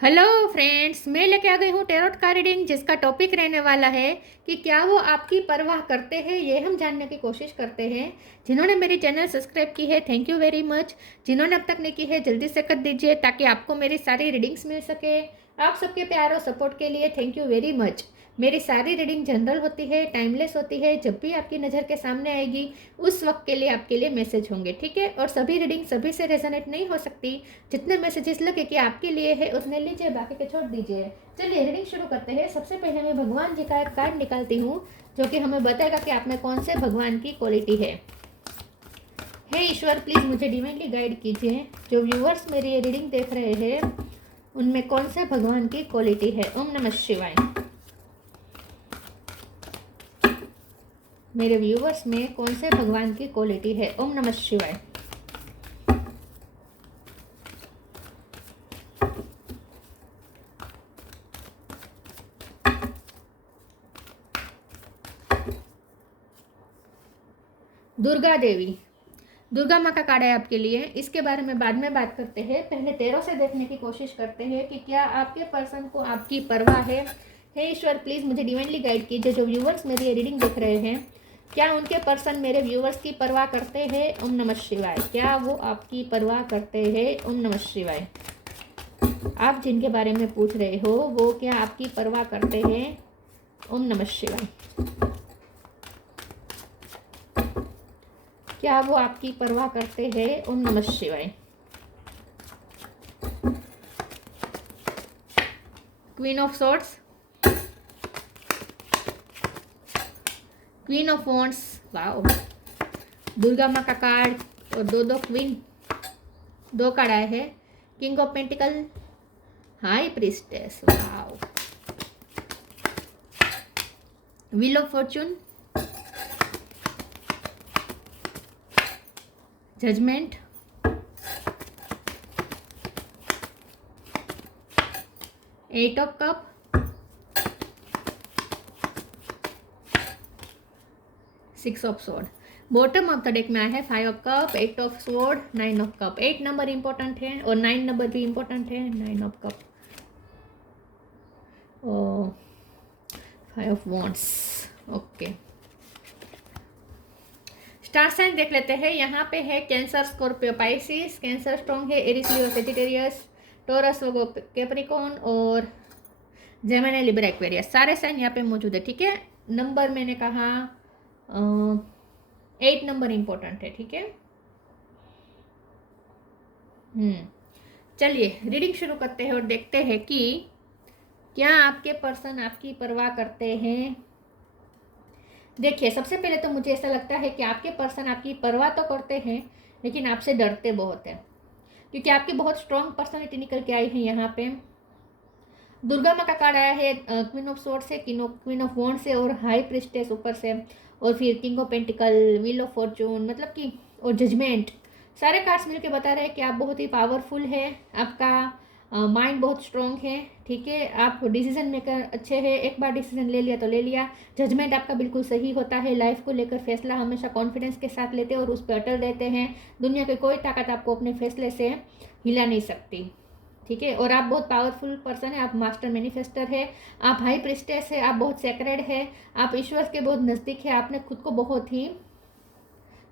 Hello friends, मैं लेके आ गई हूँ टेरोट का रीडिंग, जिसका टॉपिक रहने वाला है कि क्या वो आपकी परवाह करते हैं। ये हम जानने की कोशिश करते हैं। जिन्होंने मेरी चैनल सब्सक्राइब की है, थैंक यू वेरी मच। जिन्होंने अब तक नहीं की है, जल्दी से कर दीजिए ताकि आपको मेरी सारी रीडिंग्स मिल सके। आप सबके प्यार और सपोर्ट के लिए थैंक यू वेरी मच। मेरी सारी रीडिंग जनरल होती है, टाइमलेस होती है। जब भी आपकी नज़र के सामने आएगी उस वक्त के लिए आपके लिए मैसेज होंगे, ठीक है। और सभी रीडिंग सभी से रेजोनेट नहीं हो सकती। जितने मैसेजेस लगे कि आपके लिए है उतने लीजिए, बाकी के छोड़ दीजिए। चलिए रीडिंग शुरू करते हैं। सबसे पहले मैं भगवान जी का एक कार्ड निकालती हूँ जो कि हमें बताएगा कि आप में कौन से भगवान की क्वालिटी है। हे ईश्वर, प्लीज़ मुझे डिवाइनली गाइड कीजिए। जो व्यूअर्स मेरी ये रीडिंग देख रहे हैं उनमें कौन से भगवान की क्वालिटी है। ओम नमः शिवाय। मेरे व्यूअर्स में कौन से भगवान की क्वालिटी है। ओम नमः शिवाय। दुर्गा देवी, दुर्गा माँ का कार्ड है आपके लिए। इसके बारे में बाद में बात करते हैं। पहले तेरों से देखने की कोशिश करते हैं कि क्या आपके पर्सन को आपकी परवाह है। हे ईश्वर, प्लीज़ मुझे डिवाइनली गाइड कीजिए। जो व्यूवर्स मेरी रीडिंग देख रहे हैं, क्या उनके पर्सन मेरे व्यूवर्स की परवाह करते हैं। ओम नमः शिवाय। क्या वो आपकी परवाह करते हैं। ओम नमः शिवाय। आप जिनके बारे में पूछ रहे हो वो क्या आपकी परवाह करते हैं। ओम नमः शिवाय। क्या वो आपकी परवाह करते हैं। ओम नमः शिवाय। Queen of swords, queen of wands, wow, Durga माँ का कार्ड और दो क्वीन, दो कार्ड आए हैं। King of pentacle, high priestess, wow, wheel of fortune, judgement, eight of cup, six of sword. Bottom of the deck में आया है five of cup, eight of sword, nine of cup. 8 number important है और 9 number भी important है। 9 of cup और 5 of wands. Okay, star sign देख लेते हैं। यहाँ पे है Cancer, Scorpio, Pisces. Cancer strong है, Aries, Leo, Sagittarius, Taurus, Virgo, Capricorn और जेमिनी, लिब्रा, एक्वेरियस। सारे साइन यहाँ पे मौजूद है, ठीक है। नंबर मैंने कहा 8 नंबर इंपॉर्टेंट है, ठीक है। चलिए रीडिंग शुरू करते हैं और देखते हैं कि क्या आपके पर्सन आपकी परवाह करते हैं। देखिए, सबसे पहले तो मुझे ऐसा लगता है कि आपके पर्सन आपकी परवाह तो करते हैं लेकिन आपसे डरते बहुत हैं, क्योंकि आपकी बहुत स्ट्रॉन्ग पर्सनैलिटी निकल के आई है। यहाँ पे दुर्गा माँ का कार्ड आया है, क्वीन ऑफ स्वॉर्ड से, क्वीन ऑफ वॉन्ड से और हाई प्रिस्टेस ऊपर से, और फिर king of pentacle, wheel of Fortune, मतलब कि और जजमेंट। सारे कार्ड्स मिलके बता रहे हैं कि आप बहुत ही पावरफुल है, आपका माइंड बहुत स्ट्रॉन्ग है, ठीक है। आप डिसीजन मेकर अच्छे हैं, एक बार डिसीजन ले लिया तो ले लिया। जजमेंट आपका बिल्कुल सही होता है। लाइफ को लेकर फैसला हमेशा कॉन्फिडेंस के साथ लेते हैं और उस पर अटल रहते हैं। दुनिया की कोई ताकत आपको अपने फैसले से हिला नहीं सकती, ठीक है। और आप बहुत पावरफुल पर्सन है, आप मास्टर मैनिफेस्टर है, आप हाई प्रिस्टेस है, आप बहुत सेक्रेड है, आप ईश्वर के बहुत नज़दीक है। आपने खुद को बहुत ही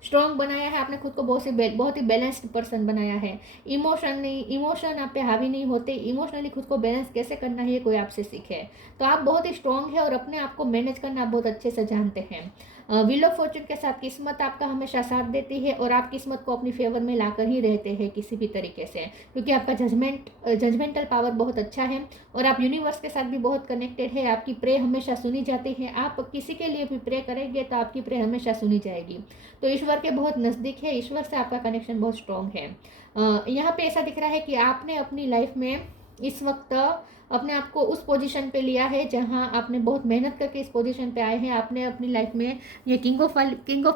स्ट्रॉन्ग बनाया है, आपने खुद को बहुत ही बैलेंस्ड पर्सन बनाया है। इमोशन आप पे हावी नहीं होते। इमोशनली खुद को बैलेंस कैसे करना है कोई आपसे सीखे। तो आप बहुत ही स्ट्रॉन्ग है और अपने आप को मैनेज करना आप बहुत अच्छे से जानते हैं। व्हील ऑफ फॉर्चून के साथ किस्मत आपका हमेशा साथ देती है और आप किस्मत को अपनी फेवर में लाकर ही रहते हैं किसी भी तरीके से, क्योंकि आपका जजमेंटल पावर बहुत अच्छा है और आप यूनिवर्स के साथ भी बहुत कनेक्टेड है। आपकी प्रे हमेशा सुनी जाती है। आप किसी के लिए भी प्रे करेंगे तो आपकी प्रे हमेशा सुनी जाएगी। तो ईश्वर के बहुत नज़दीक है, ईश्वर से आपका कनेक्शन बहुत स्ट्रॉन्ग है। यहाँ पे ऐसा दिख रहा है कि आपने अपनी लाइफ में इस वक्त अपने आप को उस पोजीशन पे लिया है जहाँ आपने बहुत मेहनत करके इस पोजीशन पे आए हैं। आपने अपनी लाइफ में ये किंग ऑफ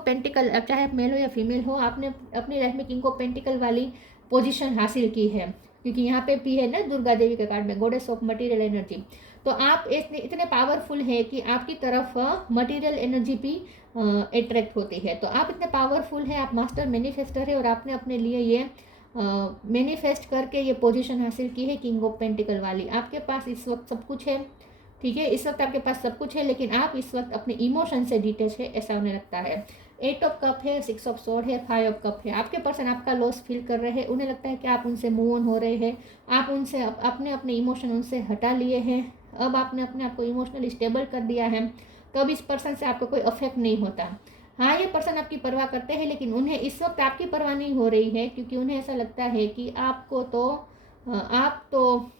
पेंटिकल, चाहे आप मेल हो या फीमेल हो, आपने अपनी लाइफ में किंग ऑफ पेंटिकल वाली पोजीशन हासिल की है, क्योंकि यहाँ पे भी है ना दुर्गा देवी के कार्ड में, गॉडेस ऑफ मटेरियल एनर्जी। तो आप इतने पावरफुल है कि आपकी तरफ मटेरियल एनर्जी भी अट्रैक्ट होती है। तो आप इतने पावरफुल है, आप मास्टर मैनिफेस्टर है और आपने अपने लिए ये मैनिफेस्ट करके ये पोजीशन हासिल की है किंग ऑफ पेंटिकल वाली। आपके पास इस वक्त सब कुछ है, ठीक है, इस वक्त आपके पास सब कुछ है, लेकिन आप इस वक्त अपने इमोशन से डिटेच है, ऐसा उन्हें लगता है। 8 ऑफ कप है, 6 ऑफ सोर्ड है, 5 ऑफ कप है। आपके पर्सन आपका लॉस फील कर रहे हैं, उन्हें लगता है कि आप उनसे मूव ऑन हो रहे हैं, आप उनसे अपने अपने इमोशन उनसे हटा लिए हैं, अब आपने अपने आप को इमोशनली स्टेबल कर दिया है, तो अब इस पर्सन से आपको कोई अफेक्ट नहीं होता। हाँ, ये पर्सन आपकी परवाह करते हैं, लेकिन उन्हें इस वक्त आपकी परवाह नहीं हो रही है, क्योंकि उन्हें ऐसा लगता है कि आपको तो आप तो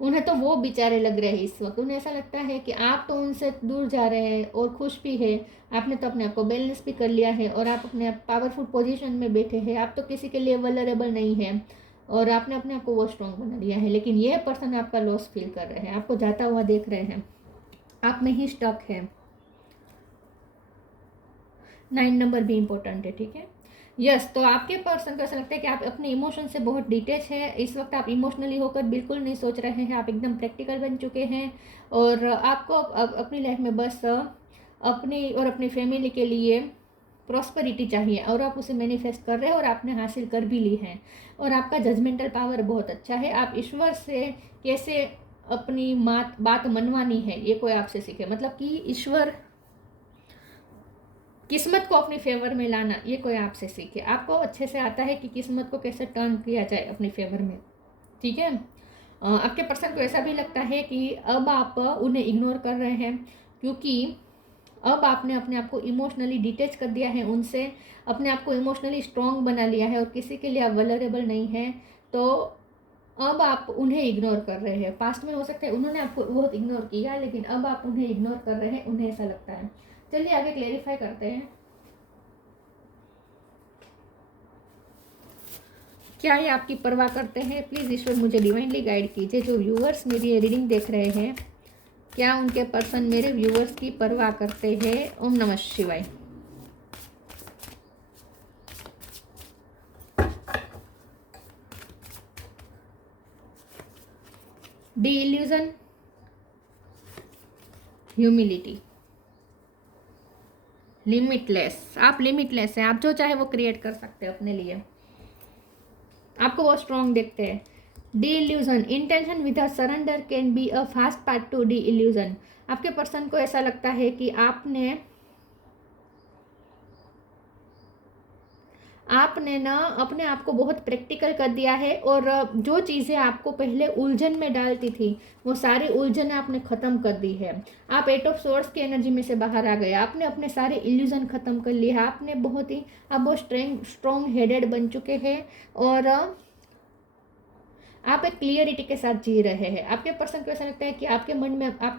उन्हें तो वो बेचारे लग रहे हैं इस वक्त। उन्हें ऐसा लगता है कि आप तो उनसे दूर जा रहे हैं और खुश भी है, आपने तो अपने आप को बैलेंस भी कर लिया है और आप अपने पावरफुल पोजीशन में बैठे हैं, आप तो किसी के लिए वल्नरेबल नहीं है और आपने अपने आप को वो स्ट्रॉन्ग बना लिया है। लेकिन यह पर्सन आपका लॉस फील कर रहे हैं, आपको जाता हुआ देख रहे हैं, आप में ही स्टक है। 9 नंबर भी इंपॉर्टेंट है, ठीक है। यस, तो आपके पर्सन को ऐसा लगता है कि आप अपने इमोशन से बहुत डिटेच है इस वक्त, आप इमोशनली होकर बिल्कुल नहीं सोच रहे हैं, आप एकदम प्रैक्टिकल बन चुके हैं और आपको अपनी लाइफ में बस अपनी और अपनी फैमिली के लिए प्रॉस्पेरिटी चाहिए और आप उसे मैनिफेस्ट कर रहे हैं और आपने हासिल कर भी ली है। और आपका जजमेंटल पावर बहुत अच्छा है, आप ईश्वर से कैसे अपनी बात मनवानी है ये कोई आपसे सीखे, मतलब कि ईश्वर किस्मत को अपनी फेवर में लाना ये कोई आपसे सीखे। आपको अच्छे से आता है कि किस्मत को कैसे टर्न किया जाए अपनी फेवर में, ठीक है। आपके पर्सन को ऐसा भी लगता है कि अब आप उन्हें इग्नोर कर रहे हैं, क्योंकि अब आपने अपने आप को इमोशनली डिटेच कर दिया है उनसे, अपने आप को इमोशनली स्ट्रॉन्ग बना लिया है और किसी के लिए आप वल्नरेबल नहीं है, तो अब आप उन्हें इग्नोर कर रहे हैं। पास्ट में हो सकता है उन्होंने आपको बहुत इग्नोर किया, लेकिन अब आप उन्हें इग्नोर कर रहे हैं, उन्हें ऐसा लगता है। चलिए आगे क्लेरिफाई करते हैं, क्या ये आपकी परवाह करते हैं। प्लीज़ ईश्वर मुझे डिवाइनली गाइड कीजिए। जो व्यूअर्स मेरी ये रीडिंग देख रहे हैं, क्या उनके पर्सन मेरे व्यूअर्स की परवाह करते हैं। ओम नमः शिवाय। D illusion, humility, limitless. आप लिमिटलेस हैं, आप जो चाहे वो क्रिएट कर सकते हैं अपने लिए, आपको वो स्ट्रॉन्ग देखते हैं। D illusion, intention with surrender can be a fast part two D illusion. आपके पर्सन को ऐसा लगता है कि आपने ना अपने आप को बहुत प्रैक्टिकल कर दिया है और जो चीज़ें आपको पहले उलझन में डालती थी वो सारी उलझन आपने ख़त्म कर दी है। आप 8 ऑफ सोर्ड्स की एनर्जी में से बाहर आ गए, आपने अपने सारे इल्यूजन ख़त्म कर लिए, आपने आप बहुत स्ट्रॉन्ग हेडेड बन चुके हैं और आप एक क्लियरिटी के साथ जी रहे हैं। आपके पर्सन को ऐसा लगता है कि आपके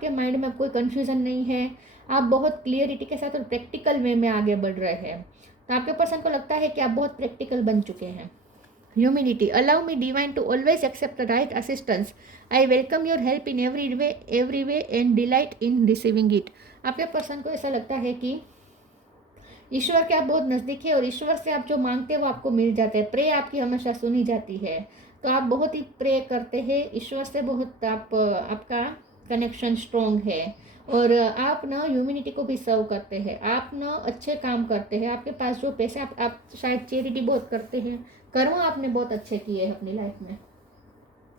माइंड में कोई कन्फ्यूज़न नहीं है, आप बहुत क्लियरिटी के साथ और प्रैक्टिकल वे में आगे बढ़ रहे हैं। तो आपके पर्सन को लगता है कि आप बहुत प्रैक्टिकल बन चुके हैं। Humility, allow me divine to always accept the right assistance, I welcome your help in every way and delight in receiving it. आपके पर्सन को ऐसा लगता है कि ईश्वर के आप बहुत नज़दीक है और ईश्वर से आप जो मांगते हैं वो आपको मिल जाता है, प्रे आपकी हमेशा सुनी जाती है। तो आप बहुत ही प्रे करते हैं ईश्वर से, बहुत आपका कनेक्शन स्ट्रॉन्ग है और आप ना ह्यूमैनिटी को भी सर्व करते हैं, आप ना अच्छे काम करते हैं, आपके पास जो पैसे आप शायद चैरिटी बहुत करते हैं, कर्म आपने बहुत अच्छे किए हैं अपनी लाइफ में,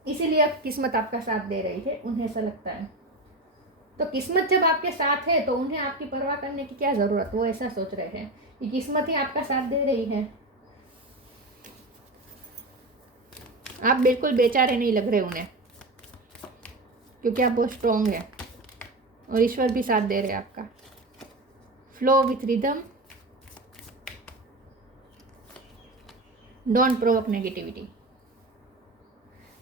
इसीलिए अब किस्मत आपका साथ दे रही है, उन्हें ऐसा लगता है। तो किस्मत जब आपके साथ है तो उन्हें आपकी परवाह करने की क्या ज़रूरत, वो ऐसा सोच रहे हैं कि किस्मत ही आपका साथ दे रही है। आप बिल्कुल बेचारे नहीं लग रहे उन्हें, क्योंकि आप बहुत स्ट्रॉन्ग हैं और ईश्वर भी साथ दे रहे हैं आपका। Flow with rhythm, don't provoke negativity,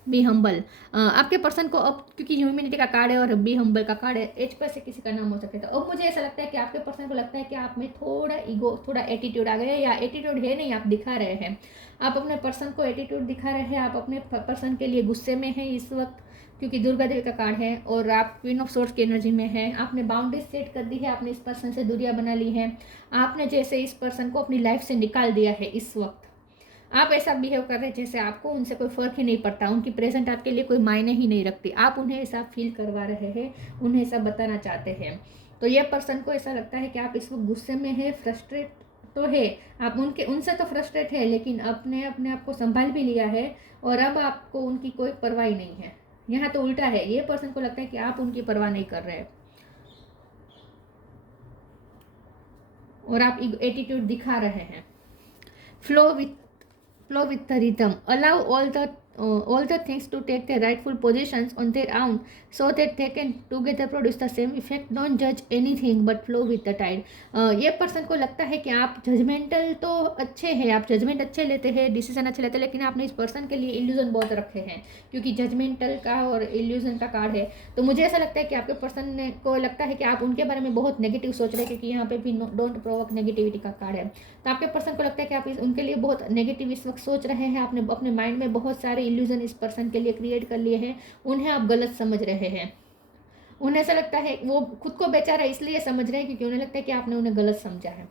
be humble. आपके पर्सन को अब, क्योंकि ह्यूमैनिटी का कार्ड है और बी हम्बल का कार्ड है, एच पर से किसी का नाम हो सकता है, तो अब मुझे ऐसा लगता है कि आपके पर्सन को लगता है कि आप में थोड़ा ईगो, थोड़ा एटीट्यूड आ गया है, या एटीट्यूड है नहीं, आप दिखा रहे हैं, आप अपने पर्सन को एटीट्यूड दिखा रहे हैं, आप अपने पर्सन के लिए गुस्से में हैं इस वक्त, क्योंकि दुर्गा देवी का कार्ड है और आप क्वीन ऑफ सोर्ड्स की एनर्जी में है। आपने बाउंड्रीज सेट कर दी है, आपने इस पर्सन से दूरियां बना ली है, आपने जैसे इस पर्सन को अपनी लाइफ से निकाल दिया है। इस वक्त आप ऐसा बिहेव कर रहे हैं जैसे आपको उनसे कोई फ़र्क ही नहीं पड़ता, उनकी प्रेजेंट आपके लिए कोई मायने ही नहीं रखती, आप उन्हें ऐसा फील करवा रहे हैं, उन्हें ऐसा बताना चाहते हैं। तो ये पर्सन को ऐसा लगता है कि आप इस वक्त गुस्से में हैं, तो है, आप उनके उनसे तो फ्रस्ट्रेट है, लेकिन अपने अपने आप को संभाल भी लिया है और अब आपको उनकी कोई परवाह ही नहीं है। यहाँ तो उल्टा है, ये पर्सन को लगता है कि आप उनकी परवाह नहीं कर रहे और आप एटीट्यूड दिखा रहे हैं। Flow with the rhythm. Allow all the things to take their rightful positions on their own so that they can together produce the same effect. Don't judge anything but flow with the tide. ये person को लगता है कि आप judgemental तो अच्छे हैं, आप जजमेंट अच्छे लेते हैं, डिसीजन अच्छे लेते हैं, लेकिन आपने इस पर्सन के लिए इल्यूजन बहुत रखे हैं, क्योंकि जजमेंटल का और इल्यूजन का कार्ड है। तो मुझे ऐसा लगता है कि आपके पर्सन को लगता है कि आप उनके बारे में बहुत नेगेटिव सोच रहे हैं, क्योंकि यहाँ पे भी डोंट प्रोवोक नेगेटिविटी का कार्ड है। तो आपके पर्सन को लगता है कि आप उनके लिए बहुत नेगेटिव इस वक्त सोच रहे हैं, आपने अपने माइंड में बहुत सारे इल्यूजन इस पर्सन के लिए क्रिएट कर लिए हैं, उन्हें आप गलत समझ रहे हैं। उन्हें ऐसा लगता है, वो खुद को बेचारा इसलिए समझ रहे हैं क्योंकि उन्हें लगता है कि आपने उन्हें गलत समझा है,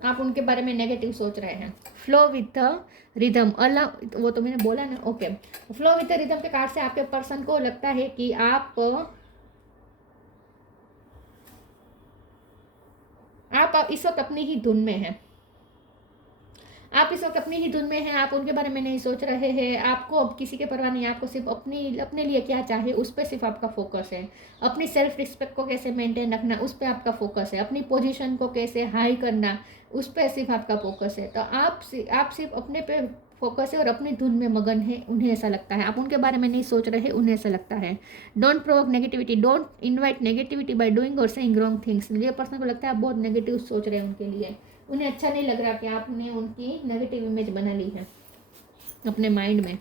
आप उनके बारे में नेगेटिव सोच रहे हैं। फ्लो विथ द रिदम, अल्लाह, वो तो मैंने बोला ना, okay. Flow with the rhythm के कार्ड से आपके पर्सन को लगता है कि आप इस वक्त अपनी ही धुन में हैं, आप इस वक्त अपनी ही धुन में हैं, आप उनके बारे में नहीं सोच रहे हैं, आपको अब किसी के परवाह नहीं है, आपको सिर्फ अपने लिए क्या चाहे उस पर सिर्फ आपका फोकस है, अपनी सेल्फ रिस्पेक्ट को कैसे मेंटेन रखना उस पर आपका फोकस है, अपनी पोजीशन को कैसे हाई करना उस पर सिर्फ आपका फोकस है। तो आप सिर्फ अपने पे फोकस है और अपनी धुन में मगन है, उन्हें ऐसा लगता है, आप उनके बारे में नहीं सोच रहे, उन्हें ऐसा लगता है। Don't provoke negativity, don't invite negativity by doing और सेइंग रॉन्ग थिंग्स। ये पर्सन को लगता है आप बहुत नेगेटिव सोच रहे हैं उनके लिए, उन्हें अच्छा नहीं लग रहा कि आपने उनकी नेगेटिव इमेज बना ली है अपने माइंड में,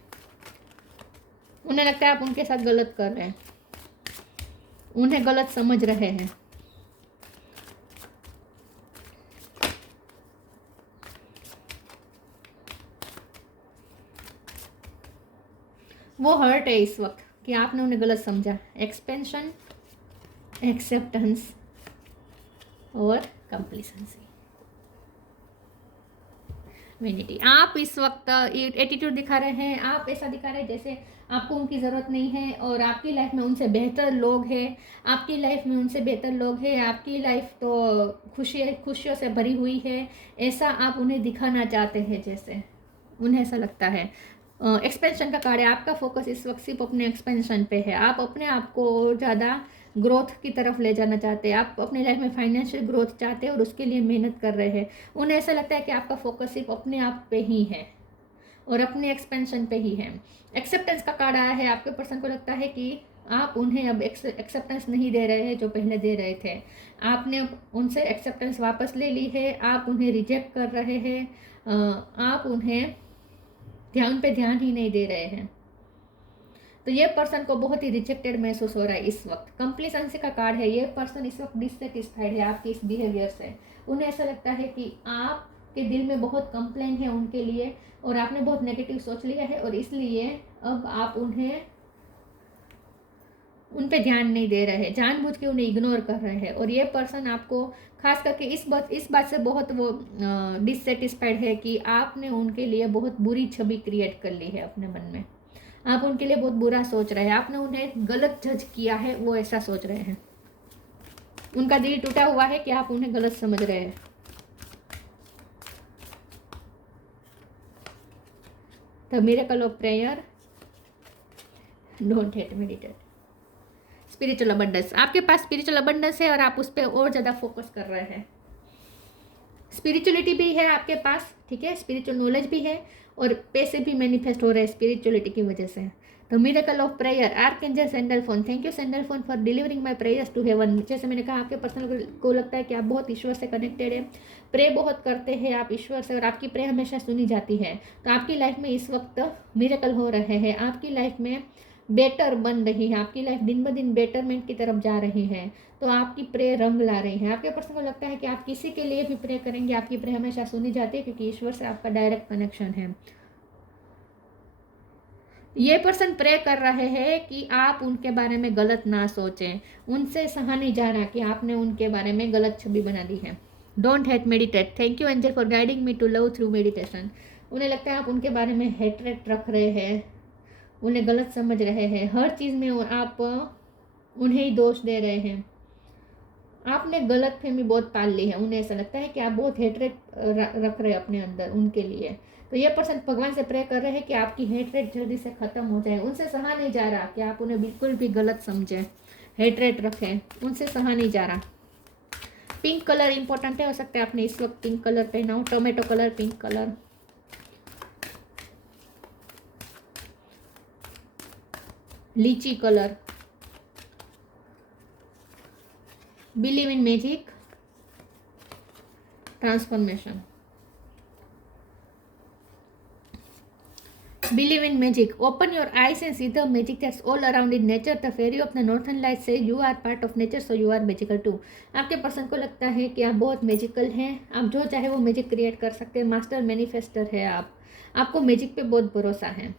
उन्हें लगता है आप उनके साथ गलत कर रहे हैं, उन्हें गलत समझ रहे हैं। वो हर्ट है इस वक्त कि आपने उन्हें गलत समझा। एक्सपेंशन, एक्सेप्टेंस और कंप्लीसेंसी, वेनिटी। आप इस वक्त एटीट्यूड दिखा रहे हैं, आप ऐसा दिखा रहे हैं जैसे आपको उनकी ज़रूरत नहीं है और आपकी लाइफ में उनसे बेहतर लोग हैं, आपकी लाइफ में उनसे बेहतर लोग हैं, आपकी लाइफ तो खुशियों से भरी हुई है, ऐसा आप उन्हें दिखाना चाहते हैं, जैसे उन्हें ऐसा लगता है। एक्सपेंशन का कार्ड है, आपका फोकस इस वक्त सिर्फ अपने एक्सपेंशन पे है, आप अपने आप को ज़्यादा ग्रोथ की तरफ ले जाना चाहते हैं, आप अपनी लाइफ में फाइनेंशियल ग्रोथ चाहते हैं और उसके लिए मेहनत कर रहे हैं। उन्हें ऐसा लगता है कि आपका फोकस सिर्फ अपने आप पे ही है और अपने एक्सपेंशन पे ही है। एक्सेप्टेंस का कार्ड आया है, आपके पर्सन को लगता है कि आप उन्हें अब एक्सेप्टेंस नहीं दे रहे हैं जो पहले दे रहे थे, आपने उनसे एक्सेप्टेंस वापस ले ली है, आप उन्हें रिजेक्ट कर रहे हैं, आप उन्हें ध्यान पे ध्यान ही नहीं दे रहे हैं। तो ये पर्सन को बहुत ही रिजेक्टेड महसूस हो रहा है इस वक्त। कंप्लीसेंसी का कार्ड है, ये पर्सन इस वक्त डिससेटिस्फाइड है आपके इस बिहेवियर से, उन्हें ऐसा लगता है कि आपके दिल में बहुत कंप्लेन है उनके लिए और आपने बहुत नेगेटिव सोच लिया है और इसलिए अब आप उन पे ध्यान नहीं दे रहे हैं, जानबूझ के उन्हें इग्नोर कर रहे हैं। और ये पर्सन आपको खास करके इस बात से बहुत वो डिससेटिस्फाइड है कि आपने उनके लिए बहुत बुरी छवि क्रिएट कर ली है अपने मन में, आप उनके लिए बहुत बुरा सोच रहे हैं, आपने उन्हें गलत जज किया है, वो ऐसा सोच रहे हैं, उनका दिल टूटा हुआ है कि आप उन्हें गलत समझ रहे हैं। The miracle of prayer, don't hate, meditate. Spiritual abundance, आपके पास स्पिरिचुअल अबंडेंस है और आप उस पर और ज़्यादा फोकस कर रहे हैं। स्पिरिचुअलिटी भी है आपके पास, ठीक है, स्पिरिचुअल नॉलेज भी है और पैसे भी मैनिफेस्ट हो रहे हैं स्पिरिचुअलिटी की वजह से। The miracle of prayer, archangel Sandalphon, thank you Sandalphon for delivering my prayers to heaven. जैसे मैंने कहा, आपके पर्सन को लगता है कि आप बहुत ईश्वर से कनेक्टेड है, प्रे बहुत करते हैं आप ईश्वर से और आपकी प्रे हमेशा सुनी जाती है। तो आपकी लाइफ में इस वक्त मिरेकल हो रहे हैं, आपकी लाइफ में बेटर बन रही है, आपकी लाइफ दिन ब दिन बेटरमेंट की तरफ जा रही है। तो आपकी प्रे रंग ला रही है। आपके पर्सन को लगता है कि आप किसी के लिए भी प्रे करेंगे, आपकी प्रे हमेशा सुनी जाती है क्योंकि ईश्वर से आपका डायरेक्ट कनेक्शन है। ये पर्सन प्रे कर रहे हैं कि आप उनके बारे में गलत ना सोचें, उनसे सहा नहीं जा रहा कि आपने उनके बारे में गलत छवि बना दी है। Don't hate, meditate, thank you angel for guiding me to love through meditation. उन्हें लगता है आप उनके बारे में हेट्रेट रख रहे हैं, उन्हें गलत समझ रहे हैं, हर चीज़ में आप उन्हें ही दोष दे रहे हैं। आपने गलत फहमी बहुत पाल ली है, उन्हें ऐसा लगता है कि आप बहुत हेटरेट रख रहे हैं अपने अंदर उनके लिए। तो ये पर्सन भगवान से प्रे कर रहे हैं कि आपकी हेटरेट जल्दी से ख़त्म हो जाए। उनसे सहा नहीं जा रहा कि आप उन्हें बिल्कुल भी गलत समझें, हेटरेट रखें, उनसे सहा नहीं जा रहा। पिंक कलर इंपॉर्टेंट है, हो सकता है आपने इस वक्त पिंक कलर पहना हो, टोमेटो कलर, पिंक कलर। लीची colour. Believe in magic, transformation. Believe in magic. Open your eyes and see the magic that's all around in nature. The fairy of the northern lights say you are part of nature, so you are magical too. आपके person को लगता है कि आप बहुत magical हैं, आप जो चाहे वो मैजिक क्रिएट कर सकते हैं, मास्टर मैनिफेस्टर है आप, आपको मैजिक पे बहुत भरोसा है,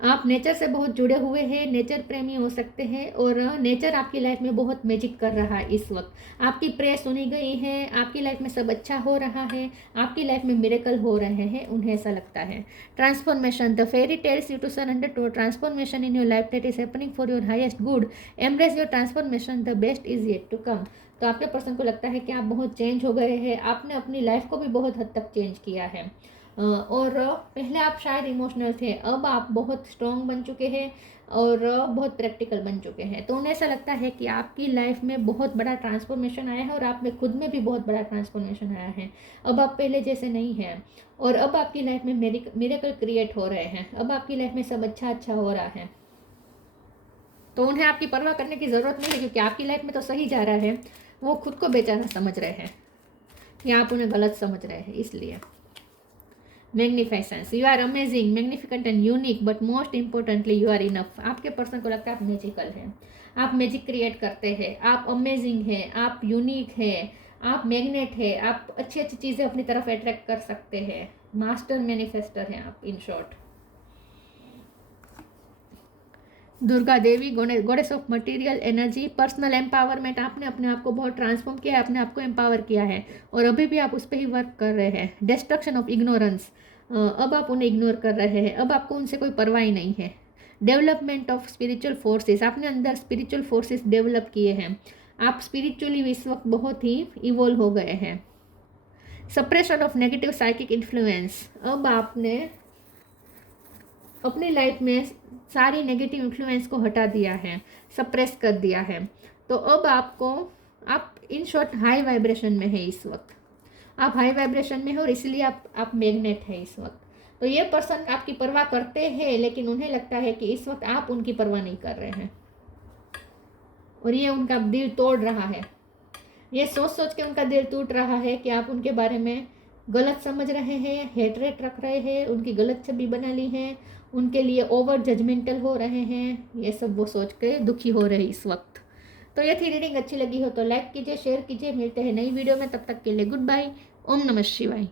आप नेचर से बहुत जुड़े हुए हैं, नेचर प्रेमी हो सकते हैं और नेचर आपकी लाइफ में बहुत मैजिक कर रहा है इस वक्त। आपकी प्रेयर सुनी गई है, आपकी लाइफ में सब अच्छा हो रहा है, आपकी लाइफ में मिरेकल हो रहे हैं, उन्हें ऐसा लगता है। Transformation. The fairy tells you to surrender to transformation in your life that is happening for your highest good. Embrace your transformation, the best is yet to come. तो आपके पर्सन को लगता है कि आप बहुत चेंज हो गए हैं, आपने अपनी लाइफ को भी बहुत हद तक चेंज किया है और पहले आप शायद इमोशनल थे, अब आप बहुत स्ट्रॉन्ग बन चुके हैं और बहुत प्रैक्टिकल बन चुके हैं। तो उन्हें ऐसा लगता है कि आपकी लाइफ में बहुत बड़ा ट्रांसफॉर्मेशन आया है और आप में खुद में भी बहुत बड़ा ट्रांसफॉर्मेशन आया है। अब आप पहले जैसे नहीं हैं और अब आपकी लाइफ में मिरेकल क्रिएट हो रहे हैं, अब आपकी लाइफ में सब अच्छा अच्छा हो रहा है। तो उन्हें आपकी परवाह करने की ज़रूरत नहीं है क्योंकि आपकी लाइफ में तो सही जा रहा है, वो खुद को बेचारा समझ रहे हैं या आप उन्हें गलत समझ रहे हैं। इसलिए magnificence. You are amazing, magnificent and unique, but most importantly you are enough. आपके पर्सन को लगता है आप मैजिकल हैं, आप मैजिक क्रिएट करते हैं, आप अमेजिंग हैं, आप यूनिक हैं, आप मैग्नेट है, आप अच्छी अच्छी चीज़ें अपनी तरफ अट्रैक्ट कर सकते हैं, मास्टर मैनिफेस्टर हैं आप in short. Durga Devi, goddess of material energy. Personal empowerment. आपने अपने आप को बहुत ट्रांसफॉर्म किया है, अपने आप को एम्पावर किया है और अभी भी आप उस पर ही वर्क कर रहे हैं। Destruction of ignorance. अब आप उन्हें इग्नोर कर रहे हैं, अब आपको उनसे कोई परवाह ही नहीं है। Development of spiritual forces. आपने अंदर स्पिरिचुअल फोर्सेस डेवलप किए हैं, आप स्पिरिचुअली इस वक्त बहुत ही इवॉल्व हो गए हैं। Suppression of negative psychic influence. अब आपने अपनी लाइफ में सारी नेगेटिव इन्फ्लुएंस को हटा दिया है, सप्रेस कर दिया है। तो अब आप इन शॉर्ट हाई वाइब्रेशन में है इस वक्त, आप हाई वाइब्रेशन में हो और इसलिए आप मैग्नेट है इस वक्त। तो ये पर्सन आपकी परवाह करते हैं लेकिन उन्हें लगता है कि इस वक्त आप उनकी परवाह नहीं कर रहे हैं और ये उनका दिल तोड़ रहा है। ये सोच सोच के उनका दिल टूट रहा है कि आप उनके बारे में गलत समझ रहे हैं, हेटरेट रख रहे हैं, उनकी गलत छवि बना ली है, उनके लिए ओवर जजमेंटल हो रहे हैं। ये सब वो सोच के दुखी हो रहे हैं इस वक्त। तो ये थी रीडिंग, अच्छी लगी हो तो लाइक कीजिए, शेयर कीजिए। मिलते हैं नई वीडियो में, तब तक के लिए गुड बाय। ओम नमः शिवाय।